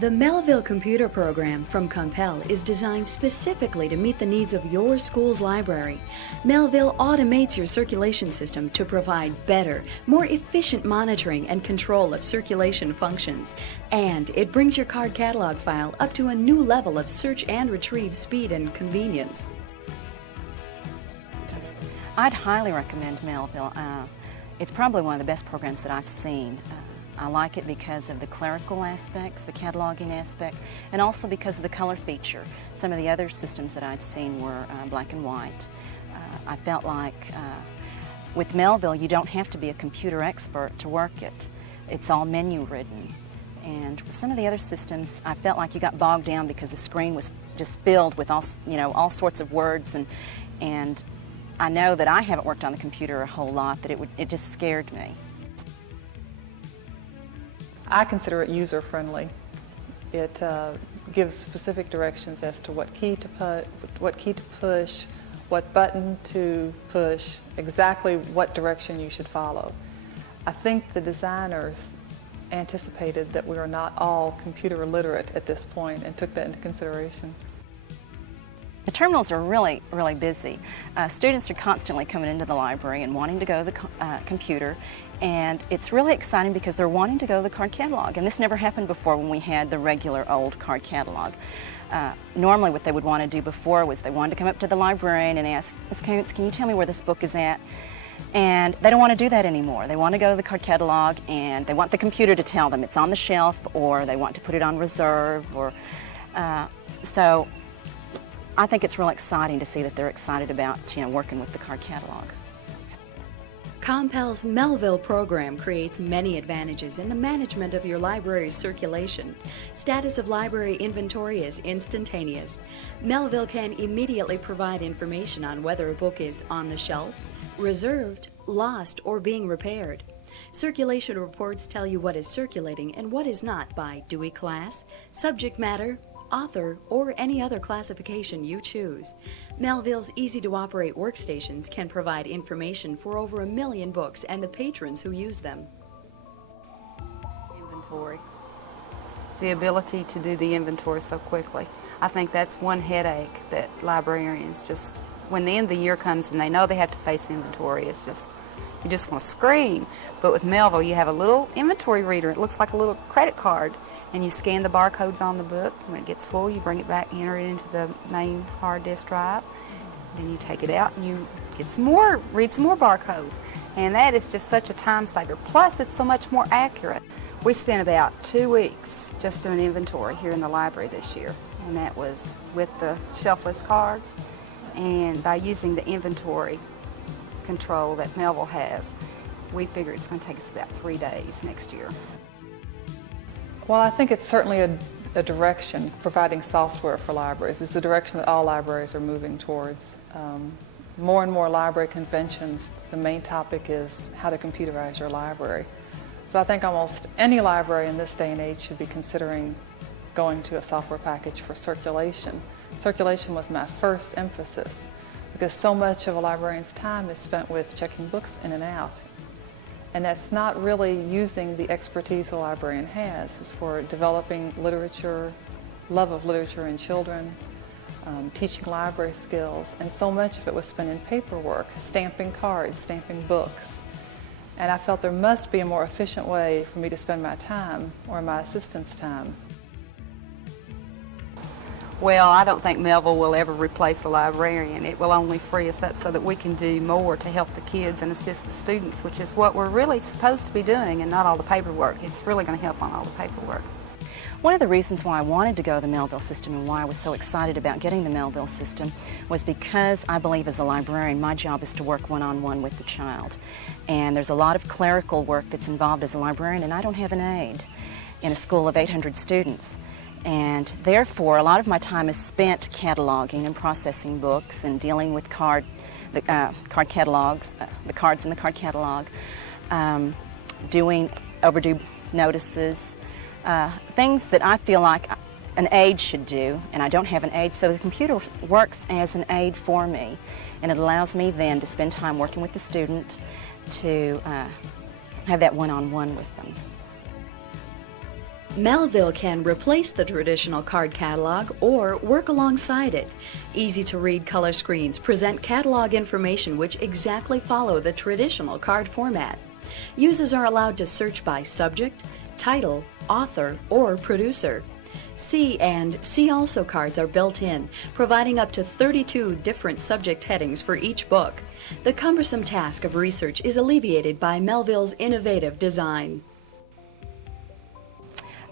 The Melvil computer program from Compel is designed specifically to meet the needs of your school's library. Melvil automates your circulation system to provide better, more efficient monitoring and control of circulation functions. And it brings your card catalog file up to a new level of search and retrieve speed and convenience. I'd highly recommend Melvil. It's probably one of the best programs that I've seen. I like it because of the clerical aspects, the cataloging aspect, and also because of the color feature. Some of the other systems that I'd seen were black and white. I felt like with Melvil, you don't have to be a computer expert to work it. It's all menu ridden. And with some of the other systems, I felt like you got bogged down because the screen was just filled with all sorts of words, and I know that I haven't worked on the computer a whole lot, that it just scared me. I consider it user-friendly. It gives specific directions as to what key to push, what button to push, exactly what direction you should follow. I think the designers anticipated that we are not all computer illiterate at this point and took that into consideration. The terminals are really, really busy. Students are constantly coming into the library and wanting to go to the computer, and it's really exciting because they're wanting to go to the card catalog, and this never happened before when we had the regular old card catalog. Normally what they would want to do before was they wanted to come up to the librarian and ask, "Ms. Kuntz, can you tell me where this book is at?" And they don't want to do that anymore. They want to go to the card catalog, and they want the computer to tell them it's on the shelf, or they want to put it on reserve, or so I think it's real exciting to see that they're excited about working with the card catalog. Compel's Melvil program creates many advantages in the management of your library's circulation. Status of library inventory is instantaneous. Melvil can immediately provide information on whether a book is on the shelf, reserved, lost, or being repaired. Circulation reports tell you what is circulating and what is not by Dewey class, subject matter, author, or any other classification you choose. Melvil's easy-to-operate workstations can provide information for over 1 million books and the patrons who use them. Inventory. The ability to do the inventory so quickly. I think that's one headache that librarians just, when the end of the year comes and they know they have to face inventory, it's just, you just want to scream. But with Melvil, you have a little inventory reader. It looks like a little credit card. And you scan the barcodes on the book. When it gets full, you bring it back, enter it into the main hard disk drive. Then you take it out and you get some more, read some more barcodes. And that is just such a time saver. Plus, it's so much more accurate. We spent about 2 weeks just doing inventory here in the library this year. And that was with the shelfless cards. And by using the inventory control that Melvil has, we figure it's going to take us about 3 days next year. Well, I think it's certainly a direction, providing software for libraries. It's a direction that all libraries are moving towards. More and more library conventions, the main topic is how to computerize your library. So I think almost any library in this day and age should be considering going to a software package for circulation. Circulation was my first emphasis because so much of a librarian's time is spent with checking books in and out. And that's not really using the expertise the librarian has. It's for developing literature, love of literature in children, teaching library skills, and so much of it was spent in paperwork, stamping cards, stamping books. And I felt there must be a more efficient way for me to spend my time, or my assistant's time. Well, I don't think Melvil will ever replace the librarian. It will only free us up so that we can do more to help the kids and assist the students, which is what we're really supposed to be doing, and not all the paperwork. It's really going to help on all the paperwork. One of the reasons why I wanted to go to the Melvil system and why I was so excited about getting the Melvil system was because I believe as a librarian my job is to work one-on-one with the child. And there's a lot of clerical work that's involved as a librarian, and I don't have an aide in a school of 800 students. And therefore, a lot of my time is spent cataloging and processing books and dealing with card catalogs, the cards in the card catalog, doing overdue notices, things that I feel like an aide should do, and I don't have an aide, so the computer works as an aide for me, and it allows me then to spend time working with the student to have that one-on-one with them. Melvil can replace the traditional card catalog or work alongside it. Easy-to-read color screens present catalog information which exactly follow the traditional card format. Users are allowed to search by subject, title, author, or producer. See and See Also cards are built in, providing up to 32 different subject headings for each book. The cumbersome task of research is alleviated by Melvil's innovative design.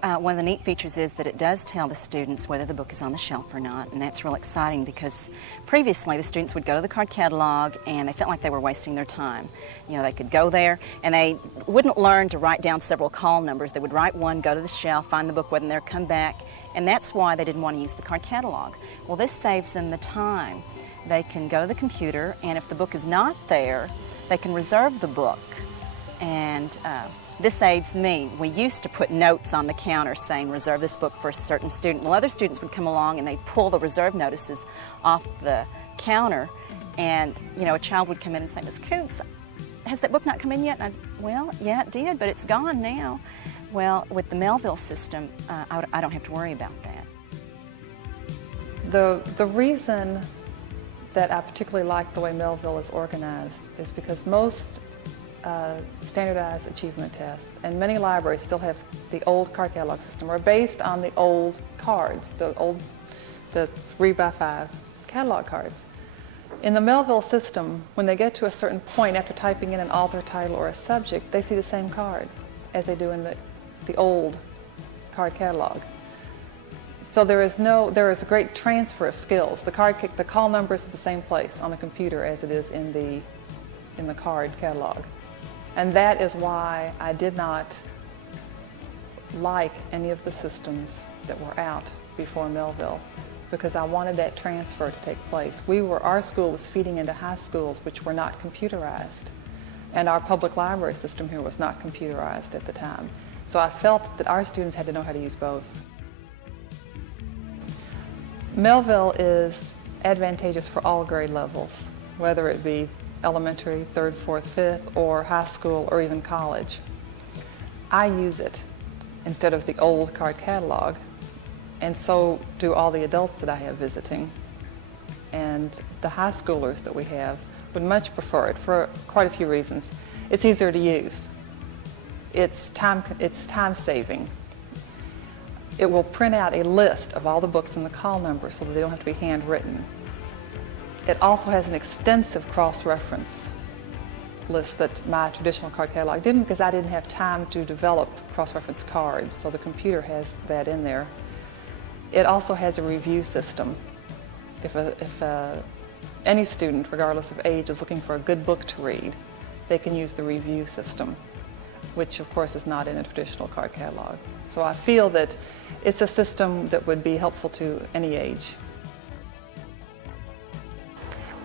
One of the neat features is that it does tell the students whether the book is on the shelf or not, and that's real exciting because previously the students would go to the card catalog and they felt like they were wasting their time. You know, they could go there and they wouldn't learn to write down several call numbers. They would write one, go to the shelf, find the book wasn't there, come back, and that's why they didn't want to use the card catalog. Well, this saves them the time. They can go to the computer, and if the book is not there, they can reserve the book. And this saves me. We used to put notes on the counter saying reserve this book for a certain student. Well, other students would come along and they'd pull the reserve notices off the counter, and you know, a child would come in and say, Ms. Koontz, has that book not come in yet? And well, yeah, it did, but it's gone now. Well, with the Melvil system, I don't have to worry about that. The reason that I particularly like the way Melvil is organized is because most standardized achievement tests, and many libraries still have the old card catalog system, are based on the old cards, the 3x5 catalog cards. In the Melvil system, when they get to a certain point after typing in an author, title, or a subject, they see the same card as they do in the old card catalog. So there is a great transfer of skills. The call number is at the same place on the computer as it is in the card catalog. And that is why I did not like any of the systems that were out before Melvil, because I wanted that transfer to take place. Our school was feeding into high schools which were not computerized, and our public library system here was not computerized at the time. So I felt that our students had to know how to use both. Melvil is advantageous for all grade levels, whether it be elementary, 3rd, 4th, 5th, or high school, or even college. I use it instead of the old card catalog, and so do all the adults that I have visiting. And the high schoolers that we have would much prefer it for quite a few reasons. It's easier to use. It's time saving. It will print out a list of all the books and the call numbers so that they don't have to be handwritten. It also has an extensive cross-reference list that my traditional card catalog didn't, because I didn't have time to develop cross-reference cards, so the computer has that in there. It also has a review system. If any student, regardless of age, is looking for a good book to read, they can use the review system, which of course is not in a traditional card catalog. So I feel that it's a system that would be helpful to any age.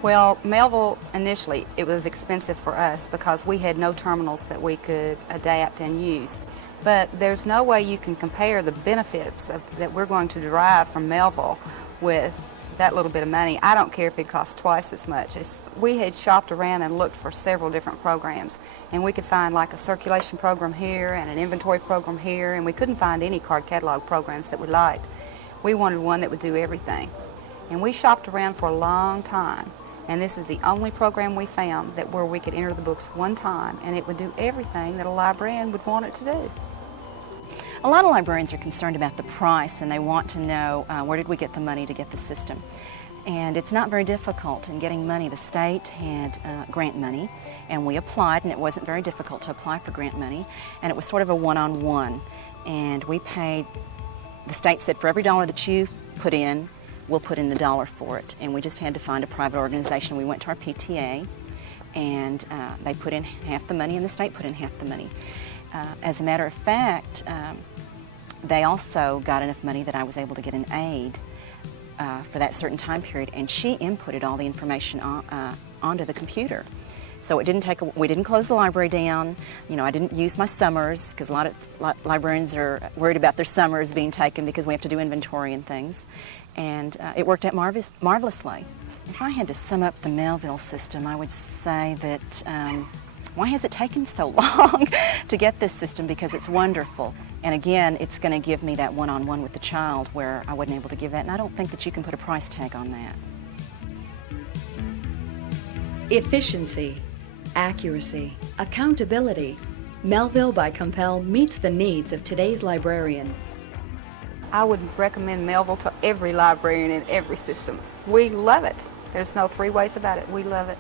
Well, Melvil, initially, it was expensive for us because we had no terminals that we could adapt and use. But there's no way you can compare the benefits that we're going to derive from Melvil with that little bit of money. I don't care if it costs twice as much. We had shopped around and looked for several different programs, and we could find like a circulation program here and an inventory program here, and we couldn't find any card catalog programs that we liked. We wanted one that would do everything. And we shopped around for a long time, and this is the only program we found where we could enter the books one time and it would do everything that a librarian would want it to do. A lot of librarians are concerned about the price, and they want to know where did we get the money to get the system. And it's not very difficult in getting money. The state had grant money, and we applied, and it wasn't very difficult to apply for grant money, and it was sort of a one-on-one. And we paid, the state said, for every dollar that you put in, we'll put in $1 for it. And we just had to find a private organization. We went to our PTA, and they put in half the money, and the state put in half the money. As a matter of fact, they also got enough money that I was able to get an aide for that certain time period, and she inputted all the information onto the computer. So it didn't we didn't close the library down. You know, I didn't use my summers, because a lot of librarians are worried about their summers being taken because we have to do inventory and things. And it worked out marvelously. If I had to sum up the Melvil system, I would say that why has it taken so long to get this system, because it's wonderful. And again, it's going to give me that one-on-one with the child where I wasn't able to give that, and I don't think that you can put a price tag on that. Efficiency, accuracy, accountability. Melvil by Compel meets the needs of today's librarian. I would recommend Melvil to every librarian in every system. We love it. There's no three ways about it. We love it.